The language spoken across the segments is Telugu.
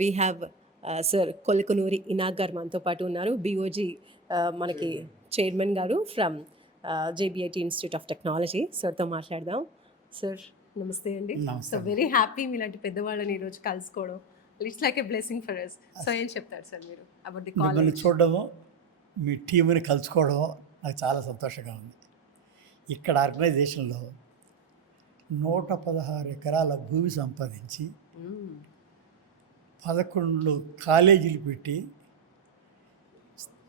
వీ హ్యావ్ సార్ కొలకనూరి ఇనాగ్ గారు మనతో పాటు ఉన్నారు. బీఓజీ మనకి చైర్మన్ గారు ఫ్రమ్ జేబీఐటీ ఇన్స్టిట్యూట్ ఆఫ్ టెక్నాలజీ. సార్తో మాట్లాడదాం. సార్ నమస్తే అండి. సో వెరీ హ్యాపీ మీలాంటి పెద్దవాళ్ళని ఈరోజు కలుసుకోవడం. It's like a blessing for us. So ఏం చెప్తారు సార్ మీరు అబౌట్ ది కాలేజ్? మిమ్మల్ని చూడడము, మీ టీంని కలుసుకోవడం నాకు చాలా సంతోషంగా ఉంది. ఇక్కడ ఆర్గనైజేషన్లో 116 ఎకరాల భూమి సంపాదించి 11 కాలేజీలు పెట్టి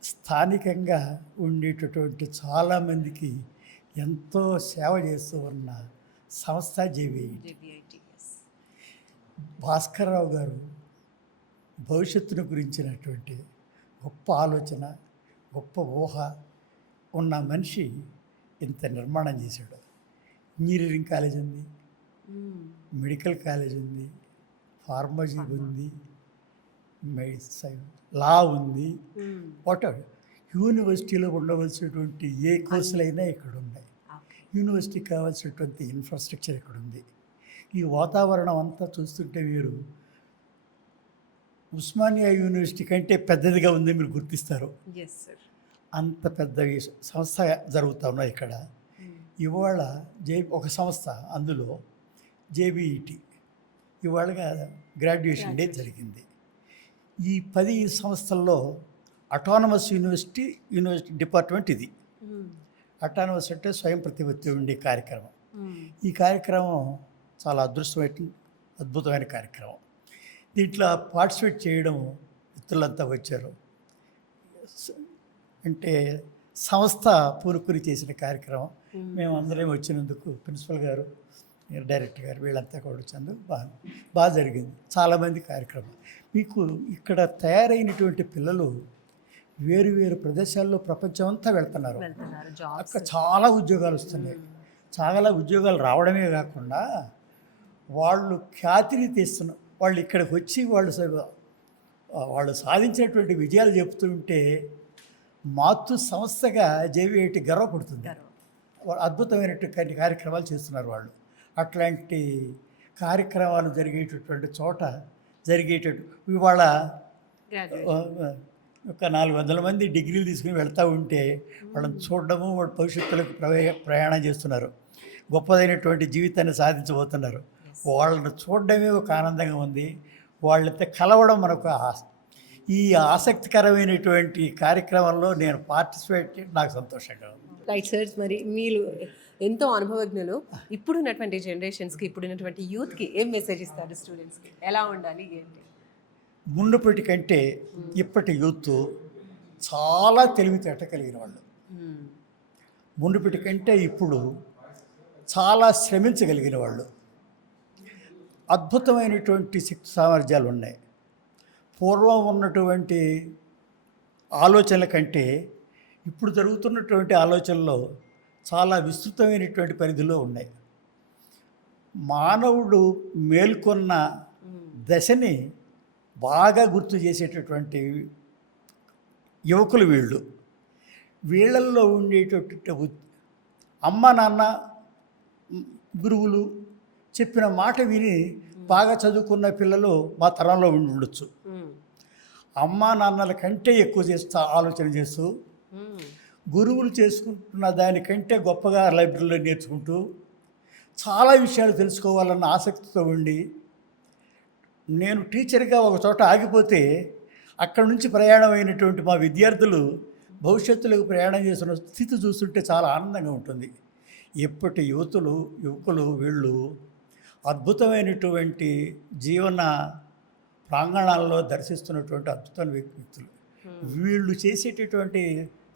స్థానికంగా ఉండేటటువంటి చాలామందికి ఎంతో సేవ చేస్తూ ఉన్న సంస్థ జేబీఐటీ. భాస్కర్రావు గారు భవిష్యత్తును గురించినటువంటి గొప్ప ఆలోచన, గొప్ప ఊహ ఉన్న మనిషి ఇంత నిర్మాణం చేశాడు. ఇంజనీరింగ్ కాలేజ్ ఉంది, మెడికల్ కాలేజ్ ఉంది, ఫార్మసీ ఉంది, లా ఉంది. వాట్ యూనివర్సిటీలో ఉండవలసినటువంటి ఏ కోర్సులైనా ఇక్కడ ఉన్నాయి. యూనివర్సిటీకి కావాల్సినటువంటి ఇన్ఫ్రాస్ట్రక్చర్ ఇక్కడ ఉంది. ఈ వాతావరణం అంతా చూస్తుంటే మీరు ఉస్మానియా యూనివర్సిటీ కంటే పెద్దదిగా ఉంది, మీరు గుర్తిస్తారు. అంత పెద్ద సంస్థ జరుగుతూ ఉన్నాయి ఇక్కడ. ఇవాళ ఒక సంస్థ, అందులో జేబీఈటీ ఇవాళగా గ్రాడ్యుయేషన్ డే జరిగింది. ఈ 10 సంస్థల్లో అటానమస్ యూనివర్సిటీ డిపార్ట్మెంట్ ఇది. అటానమస్ అంటే స్వయం ప్రతిపత్తి ఉండే కార్యక్రమం. ఈ కార్యక్రమం చాలా అద్భుతమైన కార్యక్రమం. దీంట్లో పార్టిసిపేట్ చేయడం మిత్రులంతా వచ్చారు. అంటే సంస్థ పూనుకుని చేసిన కార్యక్రమం. మేము అందరం వచ్చినందుకు ప్రిన్సిపల్ గారు, డైరెక్టర్ గారు వీళ్ళంతా కూడా వచ్చినందుకు బాగా జరిగింది. చాలామంది కార్యక్రమం. మీకు ఇక్కడ తయారైనటువంటి పిల్లలు వేరు వేరు ప్రదేశాల్లో ప్రపంచం అంతా వెళ్తున్నారు. అక్కడ చాలా ఉద్యోగాలు వస్తున్నాయి. చాలా ఉద్యోగాలు రావడమే కాకుండా వాళ్ళు ఖ్యాతిని తీస్తున్నారు. వాళ్ళు ఇక్కడికి వచ్చి వాళ్ళు సాధించినటువంటి విజయాలు చెప్తుంటే మాతృ సంస్థగా జేబీఐటీ గర్వపడుతుంది. అద్భుతమైనటువంటి కార్యక్రమాలు చేస్తున్నారు వాళ్ళు. అట్లాంటి కార్యక్రమాలు జరిగేటటువంటి చోట ఇవాళ ఒక 400 మంది డిగ్రీలు తీసుకుని వెళ్తూ ఉంటే వాళ్ళని చూడడము, వాళ్ళ భవిష్యత్తులకు ప్రయాణం చేస్తున్నారు. గొప్పదైనటువంటి జీవితాన్ని సాధించబోతున్నారు. వాళ్ళని చూడడమే ఒక ఆనందంగా ఉంది. వాళ్ళతో కలవడం మనకు ఈ ఆసక్తికరమైనటువంటి కార్యక్రమంలో నేను పార్టిసిపేట్ చేయడం నాకు సంతోషంగా ఉంది. రైట్ సార్, మరి మీరు ఎంతో అనుభవజ్ఞులు. ఇప్పుడున్నటువంటి జనరేషన్స్కి, ఇప్పుడున్నటువంటి యూత్కి ఏం మెసేజ్ ఇస్తారు? స్టూడెంట్స్కి ఎలా ఉండాలి, ఏంటి? మునుపటి కంటే ఇప్పటి యూత్ చాలా తెలివితేట కలిగిన వాళ్ళు. మునుపటి కంటే ఇప్పుడు చాలా శ్రమించగలిగిన వాళ్ళు. అద్భుతమైనటువంటి శక్తి సామర్థ్యాలు ఉన్నాయి. పూర్వం ఉన్నటువంటి ఆలోచనల కంటే ఇప్పుడు జరుగుతున్నటువంటి ఆలోచనలో చాలా విస్తృతమైనటువంటి పరిధిలో ఉన్నాయి. మానవుడు మేల్కొన్న దశని బాగా గుర్తు చేసేటటువంటి యువకులు వీళ్ళు. వీళ్ళల్లో ఉండేటటువంటి అమ్మ నాన్న గురువులు చెప్పిన మాట విని బాగా చదువుకున్న పిల్లలు మా తరంలో ఉండొచ్చు. అమ్మా నాన్నల కంటే ఎక్కువ ఆలోచన చేస్తూ, గురువులు చేసుకుంటున్న దానికంటే గొప్పగా లైబ్రరీలో నేర్చుకుంటూ, చాలా విషయాలు తెలుసుకోవాలన్న ఆసక్తితో ఉండి, నేను టీచర్గా ఒక చోట ఆగిపోతే అక్కడి నుంచి ప్రయాణం అయినటువంటి మా విద్యార్థులు భవిష్యత్తులోకి ప్రయాణం చేస్తున్న స్థితి చూస్తుంటే చాలా ఆనందంగా ఉంటుంది. ఎప్పటి యువకులు వీళ్ళు అద్భుతమైనటువంటి జీవన ప్రాంగణాల్లో దర్శిస్తున్నటువంటి అద్భుతమైన వ్యక్తులు. వీళ్ళు చేసేటటువంటి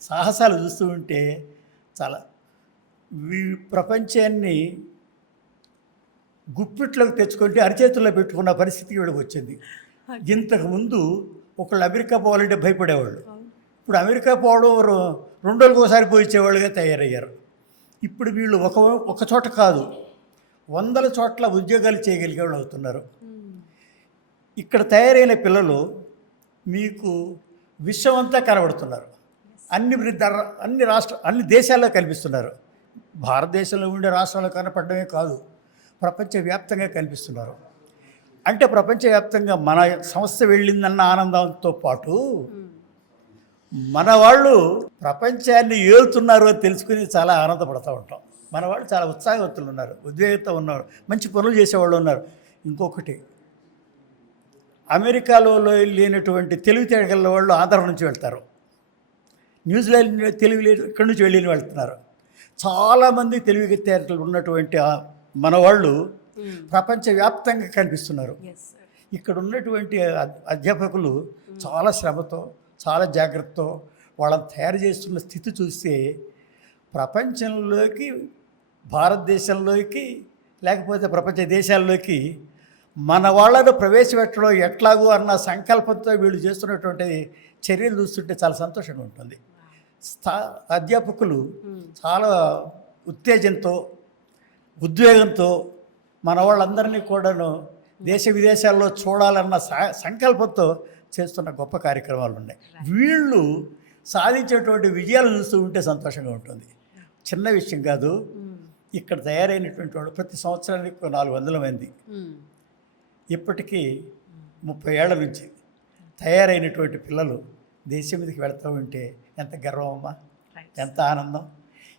సాహసాలు చూస్తూ ఉంటే చాలా ప్రపంచాన్ని గుప్పిట్లోకి తెచ్చుకుంటే అరిచేతుల్లో పెట్టుకున్న పరిస్థితికి వీళ్ళకి వచ్చింది. ఇంతకుముందు ఒకళ్ళు అమెరికా పోవాలంటే భయపడేవాళ్ళు. ఇప్పుడు అమెరికా పోవడం 2 రోజులకు ఒకసారి పోయించేవాళ్ళుగా తయారయ్యారు. ఇప్పుడు వీళ్ళు ఒక చోట కాదు, 100 చోట్ల ఉద్యోగాలు చేయగలిగే వాళ్ళు అవుతున్నారు. ఇక్కడ తయారైన పిల్లలు మీకు విశ్వమంతా కనబడుతున్నారు. అన్ని దేశాల్లో కనిపిస్తున్నారు. భారతదేశంలో ఉండే రాష్ట్రాల్లో కనపడమే కాదు, ప్రపంచవ్యాప్తంగా కనిపిస్తున్నారు. అంటే ప్రపంచవ్యాప్తంగా మన సంస్థ వెళ్ళిందన్న ఆనందంతో పాటు మన వాళ్ళు ప్రపంచాన్ని ఏలుతున్నారు అని తెలుసుకుని చాలా ఆనందపడుతూ ఉంటాం. మన వాళ్ళు చాలా ఉత్సాహవంతులు ఉన్నారు, ఉద్వేగంతో ఉన్నారు, మంచి పనులు చేసేవాళ్ళు ఉన్నారు. ఇంకొకటి, అమెరికాలో లేనటువంటి తెలివితేటగల వాళ్ళు ఆంధ్ర నుంచి వెళ్తారు, న్యూజిలాండ్ తెలివి లేదు ఇక్కడి నుంచి వెళ్ళి వెళ్తున్నారు. చాలామంది తెలివితేటలు ఉన్నటువంటి మన వాళ్ళు ప్రపంచవ్యాప్తంగా కనిపిస్తున్నారు. ఇక్కడ ఉన్నటువంటి అధ్యాపకులు చాలా శ్రమతో చాలా జాగ్రత్తతో వాళ్ళని తయారు చేస్తున్న స్థితి చూస్తే ప్రపంచంలోకి, భారతదేశంలోకి లేకపోతే ప్రపంచ దేశాల్లోకి మన వాళ్ళను ప్రవేశపెట్టడం ఎట్లాగో అన్న సంకల్పంతో వీళ్ళు చేస్తున్నటువంటి చర్యలు చూస్తుంటే చాలా సంతోషంగా ఉంటుంది. అధ్యాపకులు చాలా ఉత్తేజంతో ఉద్వేగంతో మన వాళ్ళందరినీ కూడాను దేశ విదేశాల్లో చూడాలన్న సంకల్పంతో చేస్తున్న గొప్ప కార్యక్రమాలు ఉన్నాయి. వీళ్ళు సాధించేటువంటి విజయాలు చూస్తూ ఉంటే సంతోషంగా ఉంటుంది. చిన్న విషయం కాదు. ఇక్కడ తయారైనటువంటి వాళ్ళు ప్రతి సంవత్సరానికి 400 మంది ఇప్పటికీ 30 ఏళ్ల నుంచి తయారైనటువంటి పిల్లలు దేశం మీదకి వెళుతూ ఉంటే ఎంత గర్వం అమ్మా, ఎంత ఆనందం.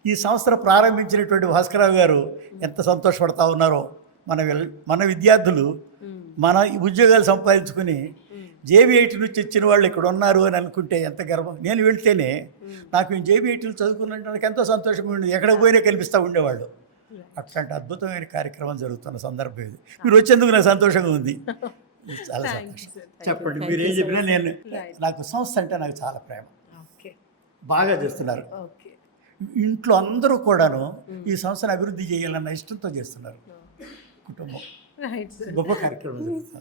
ఈ సంవత్సరం ప్రారంభించినటువంటి భాస్కరరావు గారు ఎంత సంతోషపడతా ఉన్నారో. మన విద్యార్థులు మన ఉద్యోగాలు సంపాదించుకుని JB8 నుంచి వచ్చిన వాళ్ళు ఇక్కడ ఉన్నారు అని అనుకుంటే ఎంత గర్వం. నేను వెళ్తేనే నాకు JB8లో చదువుకున్నట్టు నాకు ఎంతో సంతోషంగా ఉండేది, ఎక్కడికి పోయినా కనిపిస్తూ ఉండేవాళ్ళు. అట్లాంటి అద్భుతమైన కార్యక్రమం జరుగుతున్న సందర్భం ఇది. మీరు వచ్చేందుకు నాకు సంతోషంగా ఉంది, చాలా సంతోషం. చెప్పండి, మీరు ఏం చెప్పినా నేను, నాకు సంస్థ అంటే నాకు చాలా ప్రేమ. బాగా చేస్తున్నారు. ఇంట్లో అందరూ కూడాను ఈ సంస్థను అభివృద్ధి చేయాలన్న ఇష్టంతో చేస్తున్నారు. కుటుంబం గొప్ప కార్యక్రమం జరుగుతుంది.